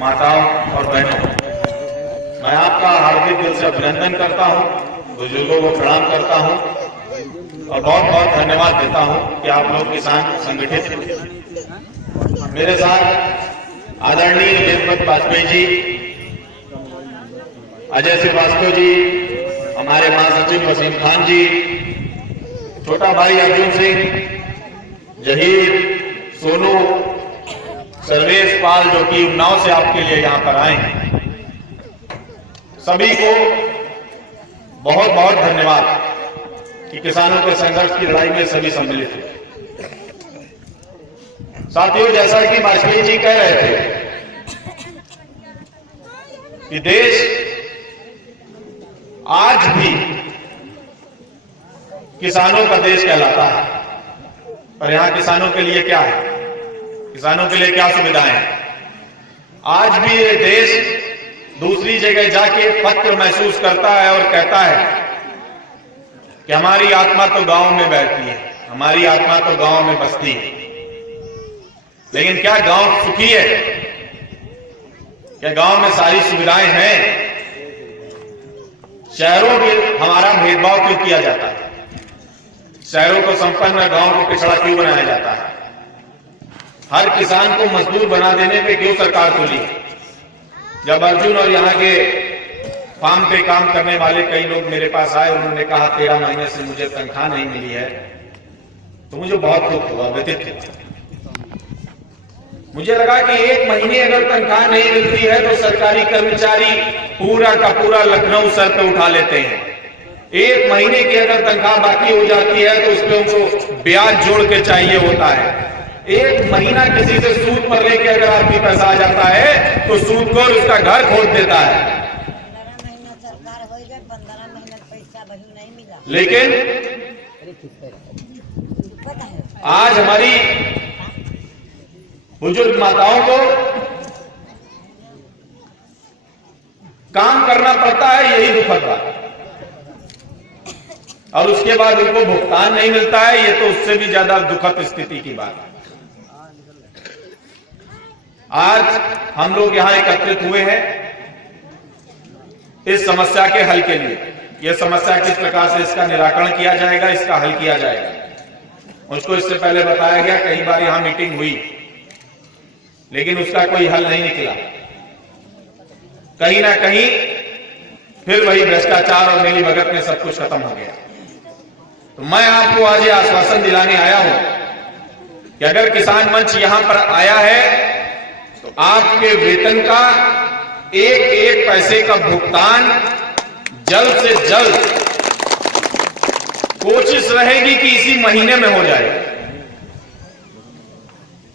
माताओं और बहनों, मैं आपका हार्दिक दिल से अभिनंदन करता हूं, बुजुर्गों को प्रणाम करता हूं और बहुत बहुत धन्यवाद देता हूं कि आप लोग किसान संगठित हैं। मेरे साथ आदरणीय देवव्रत वाजपेयी जी, अजय श्रीवास्तव जी, हमारे महासचिव वसीम खान जी, छोटा भाई अर्जुन सिंह, जहीर, सोनू, सर्वेश पाल जो कि उन्नाव से आपके लिए यहां पर आए हैं, सभी को बहुत बहुत धन्यवाद कि किसानों के संघर्ष की लड़ाई में सभी सम्मिलित हुए। साथियों, जैसा कि वाजपेयी जी कह रहे थे कि देश आज भी किसानों का देश कहलाता है, पर यहां किसानों के लिए क्या है, किसानों के लिए क्या सुविधाएं हैं? आज भी ये देश दूसरी जगह जाके फक्र महसूस करता है और कहता है कि हमारी आत्मा तो गांव में बैठती है, हमारी आत्मा तो गांव में बसती है। लेकिन क्या गांव सुखी है? क्या गांव में सारी सुविधाएं हैं? शहरों में हमारा भेदभाव क्यों किया जाता है? शहरों को संपन्न, गांव को पिछड़ा क्यों बनाया जाता है? हर किसान को मजदूर बना देने पे क्यों सरकार खुली? जब अर्जुन और यहाँ के फार्म पे काम करने वाले कई लोग मेरे पास आए, उन्होंने कहा 13 महीने से मुझे तनख्वाह नहीं मिली है, तो मुझे बहुत दुख हुआ, व्यथित हुआ। मुझे लगा कि 1 महीने अगर तनख्वाह नहीं मिलती है तो सरकारी कर्मचारी पूरा का पूरा लखनऊ सर पे उठा लेते हैं। 1 महीने की अगर तनख्वाह बाकी हो जाती है तो उसपे उनको ब्याज जोड़ के चाहिए होता है। 1 महीना किसी से सूद पर लेके अगर आपकी पैसा आ जाता है तो सूदखोर उसका घर खोद देता है। 15 महीना सरकार हो गई, 15 महीना पैसा वही नहीं मिला। लेकिन आज हमारी बुजुर्ग माताओं को काम करना पड़ता है, यही दुखद बात है, और उसके बाद उनको भुगतान नहीं मिलता है, ये तो उससे भी ज्यादा दुखद स्थिति की बात है। आज हम लोग यहां एकत्रित हुए हैं इस समस्या के हल के लिए। यह समस्या किस प्रकार से इसका निराकरण किया जाएगा, इसका हल किया जाएगा, मुझको इससे पहले बताया गया। कई बार यहां मीटिंग हुई, लेकिन उसका कोई हल नहीं निकला। कहीं ना कहीं फिर वही भ्रष्टाचार और मिलीभगत में सब कुछ खत्म हो गया। तो मैं आपको आज ये आश्वासन दिलाने आया हूं कि अगर किसान मंच यहां पर आया है तो आपके वेतन का एक पैसे का भुगतान जल्द से जल्द, कोशिश रहेगी कि इसी महीने में हो जाए।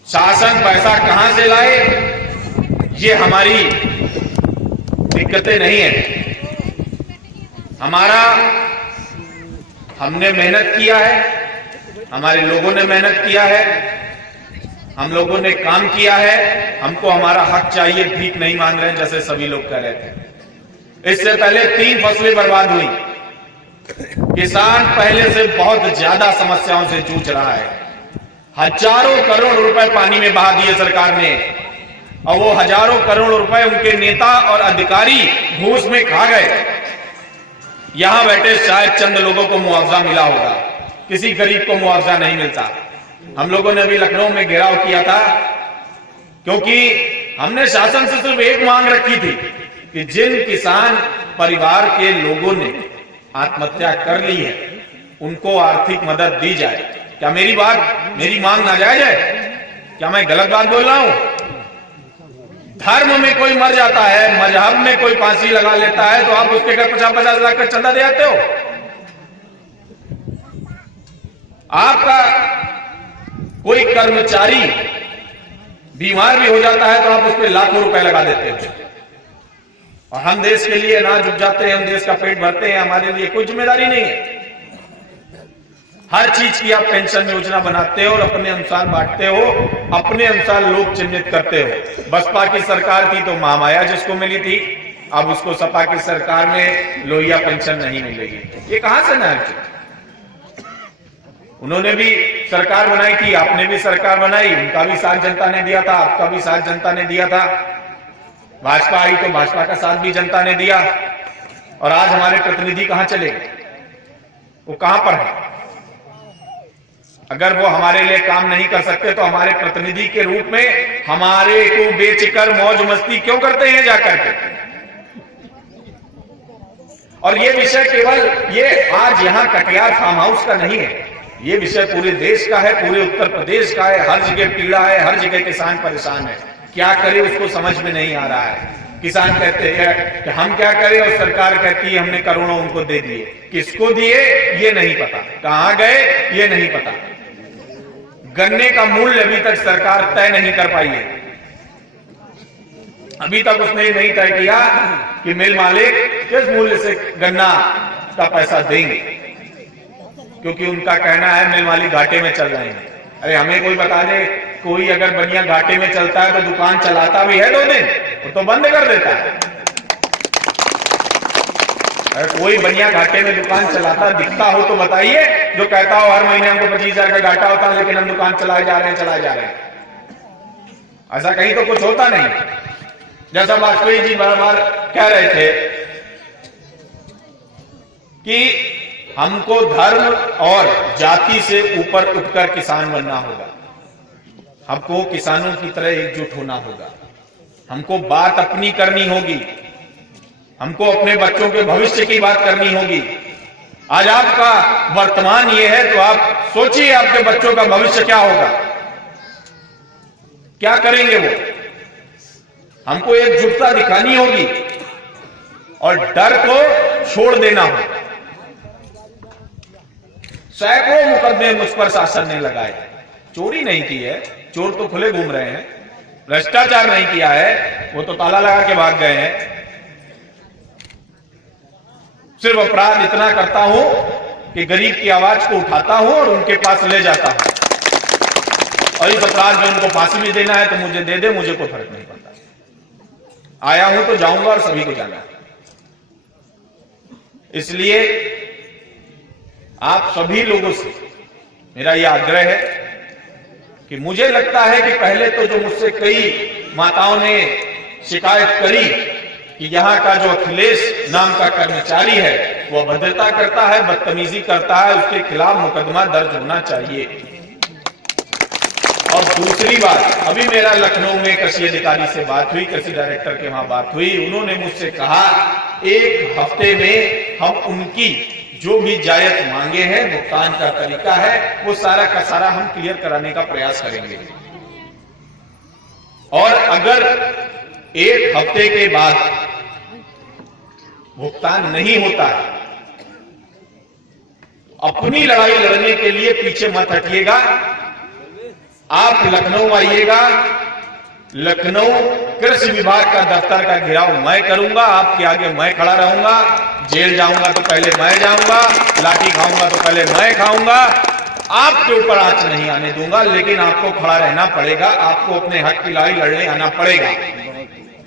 शासन पैसा कहां से लाए, ये हमारी दिक्कतें नहीं है। हमने मेहनत किया है, हमारे लोगों ने मेहनत किया है, हम लोगों ने काम किया है, हमको हमारा हक चाहिए, भीख नहीं मांग रहे हैं जैसे सभी लोग कह रहे थे। इससे पहले 3 फसलें बर्बाद हुई। किसान पहले से बहुत ज्यादा समस्याओं से जूझ रहा है। हजारों करोड़ रुपए पानी में बहा दिए सरकार ने, और वो हजारों करोड़ रुपए उनके नेता और अधिकारी घूस में खा गए। यहां बैठे शायद चंद लोगों को मुआवजा मिला होगा, किसी गरीब को मुआवजा नहीं मिलता। हम लोगों ने अभी लखनऊ में घेराव किया था, क्योंकि हमने शासन से सिर्फ एक मांग रखी थी कि जिन किसान परिवार के लोगों ने आत्महत्या कर ली है उनको आर्थिक मदद दी जाए। क्या मेरी मांग नाजायज है? क्या मैं गलत बात बोल रहा हूं? धर्म में कोई मर जाता है, मजहब में कोई फांसी लगा लेता है, तो आप उसके घर 50-50 लाख का चंदा दे आते हो? आपका कोई कर्मचारी बीमार भी हो जाता है तो आप उस पर लाखों रुपए लगा देते हो। और हम देश के लिए अनाज उपजाते हैं, हम देश का पेट भरते हैं, हमारे लिए कोई जिम्मेदारी नहीं है। हर चीज की आप पेंशन योजना बनाते हो और अपने अनुसार बांटते हो, अपने अनुसार लोग चिन्हित करते हो। बसपा की सरकार थी तो महामाया जिसको मिली थी, अब उसको सपा की सरकार में लोहिया पेंशन नहीं मिलेगी। ये कहां से ना है? उन्होंने भी सरकार बनाई थी, आपने भी सरकार बनाई, उनका भी साथ जनता ने दिया था, आपका भी साथ जनता ने दिया था। भाजपा आई तो भाजपा का साथ भी जनता ने दिया, और आज हमारे प्रतिनिधि कहां चले गए? वो कहां पर है? अगर वो हमारे लिए काम नहीं कर सकते तो हमारे प्रतिनिधि के रूप में हमारे को बेचकर मौज मस्ती क्यों करते हैं जाकर के? और ये विषय केवल ये आज यहां कटियार फार्म हाउस का नहीं है, ये विषय पूरे देश का है, पूरे उत्तर प्रदेश का है। हर जगह पीड़ा है, हर जगह किसान परेशान है। क्या करे उसको समझ में नहीं आ रहा है। किसान कहते हैं कि हम क्या करें, और सरकार कहती है हमने करोड़ों उनको दे दिए। किसको दिए ये नहीं पता, कहां गए ये नहीं पता। गन्ने का मूल्य अभी तक सरकार तय नहीं कर पाई है। अभी तक उसने नहीं तय किया कि मिल मालिक किस मूल्य से गन्ना का पैसा देंगे, क्योंकि उनका कहना है मिल मालिक घाटे में चल रहे हैं। अरे हमें कोई बता दे, कोई अगर बनिया घाटे में चलता है तो दुकान चलाता भी है 2 दिन, वो तो बंद कर देता है। अगर कोई बनिया घाटे में दुकान चलाता दिखता हो तो बताइए, जो कहता हो हर महीने हमको 25,000 का घाटा होता है लेकिन हम दुकान चलाए जा रहे हैं। ऐसा कहीं तो कुछ होता नहीं। जैसा वाजपेयी जी बार-बार कह रहे थे कि हमको धर्म और जाति से ऊपर उठकर किसान बनना होगा, हमको किसानों की तरह एकजुट होना होगा, हमको बात अपनी करनी होगी, हमको अपने बच्चों के भविष्य की बात करनी होगी। आज आपका वर्तमान ये है तो आप सोचिए आपके बच्चों का भविष्य क्या होगा, क्या करेंगे वो। हमको एकजुटता दिखानी होगी और डर को छोड़ देना होगा। सैकड़ों मुकदमे मुझ पर शासन ने लगाए, चोरी नहीं की है, चोर तो खुले घूम रहे हैं, भ्रष्टाचार नहीं किया है, वो तो ताला लगा के भाग गए हैं। सिर्फ अपराध इतना करता हूं कि गरीब की आवाज को उठाता हूं और उनके पास ले जाता हूं, और इस अपराध में उनको फांसी भी देना है तो मुझे दे दे, मुझे कोई फर्क नहीं पड़ता। आया हूं तो जाऊंगा और सभी को जाना है। इसलिए आप सभी लोगों से मेरा यह आग्रह है कि मुझे लगता है कि पहले तो जो मुझसे कई माताओं ने शिकायत करी कि यहां का जो अखिलेश नाम का कर्मचारी है वो अभद्रता करता है, बदतमीजी करता है, उसके खिलाफ मुकदमा दर्ज होना चाहिए। और दूसरी बात, अभी मेरा लखनऊ में कृषि अधिकारी से बात हुई, कृषि डायरेक्टर के वहां बात हुई, उन्होंने मुझसे कहा 1 हफ्ते में हम उनकी जो भी जायज मांगे हैं, भुगतान का तरीका है, वो सारा का सारा हम क्लियर कराने का प्रयास करेंगे। और अगर 1 हफ्ते के बाद भुगतान नहीं होता है, अपनी लड़ाई लड़ने के लिए पीछे मत हटिएगा। आप लखनऊ आइएगा, लखनऊ कृषि विभाग का दफ्तर का घेराव मैं करूंगा, आपके आगे मैं खड़ा रहूंगा। जेल जाऊंगा तो पहले मैं जाऊंगा, लाठी खाऊंगा तो पहले मैं खाऊंगा। आपके ऊपर आंच नहीं आने दूंगा, लेकिन आपको खड़ा रहना पड़ेगा, आपको अपने हक की लड़ाई लड़ने आना पड़ेगा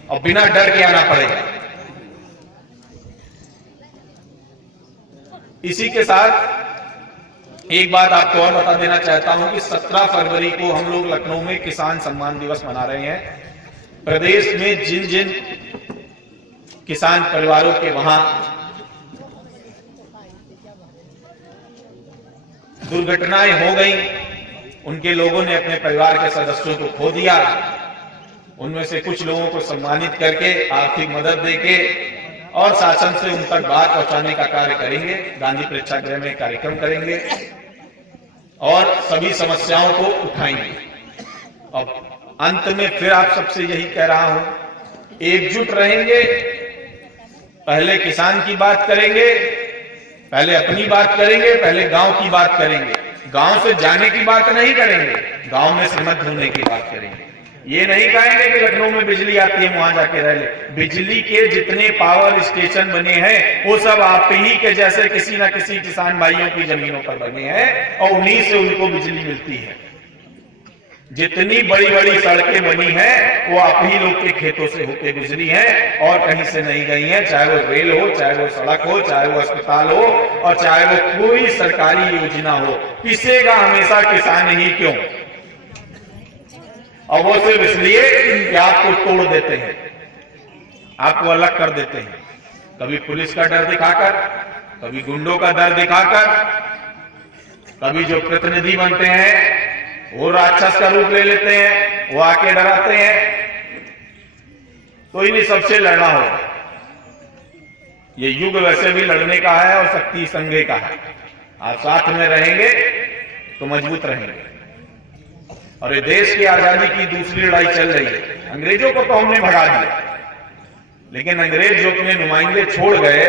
और बिना डर के आना पड़ेगा। इसी के साथ एक बात आपको और बता देना चाहता हूं कि 17 फरवरी को हम लोग लखनऊ में किसान सम्मान दिवस मना रहे हैं। प्रदेश में जिन जिन किसान परिवारों के वहां दुर्घटनाएं हो गई, उनके लोगों ने अपने परिवार के सदस्यों को खो दिया, उनमें से कुछ लोगों को सम्मानित करके आर्थिक मदद देके और शासन से उन तक बात पहुंचाने का कार्य करेंगे। गांधी प्रेक्षागृह में कार्यक्रम करेंगे और सभी समस्याओं को उठाएंगे। अब अंत में फिर आप सबसे यही कह रहा हूं, एकजुट रहेंगे, पहले किसान की बात करेंगे, पहले अपनी बात करेंगे, पहले गांव की बात करेंगे। गांव से जाने की बात नहीं करेंगे, गांव में सहमत होने की बात करेंगे। ये नहीं कहेंगे कि लखनऊ में बिजली आती है वहां जाके रह ले। बिजली के जितने पावर स्टेशन बने हैं वो सब आप ही के जैसे किसी न किसी किसान भाइयों की जमीनों पर बने हैं और उन्हीं से उनको बिजली मिलती है। जितनी बड़ी बड़ी सड़कें बनी हैं वो आप ही लोग के खेतों से होके गुजरी हैं और कहीं से नहीं गई हैं। चाहे वो रेल हो, चाहे वो सड़क हो, चाहे वो अस्पताल हो और चाहे वो कोई सरकारी योजना हो, पिसेगा हमेशा किसान ही क्यों? और वो सिर्फ इसलिए कि आपको तोड़ देते हैं। आपको अलग कर देते हैं, कभी पुलिस का डर दिखाकर, कभी गुंडों का डर दिखाकर, कभी जो प्रतिनिधि बनते हैं वो राक्षस का रूप ले लेते हैं, वो आके डराते हैं। तो इन्हीं सबसे लड़ना होगा। ये युग वैसे भी लड़ने का है और शक्ति संघे का है। आप साथ में रहेंगे तो मजबूत रहेंगे। और ये देश की आजादी की दूसरी लड़ाई चल रही है। अंग्रेजों को तो हमने भगा दिया, लेकिन अंग्रेज जो अपने नुमाइंदे छोड़ गए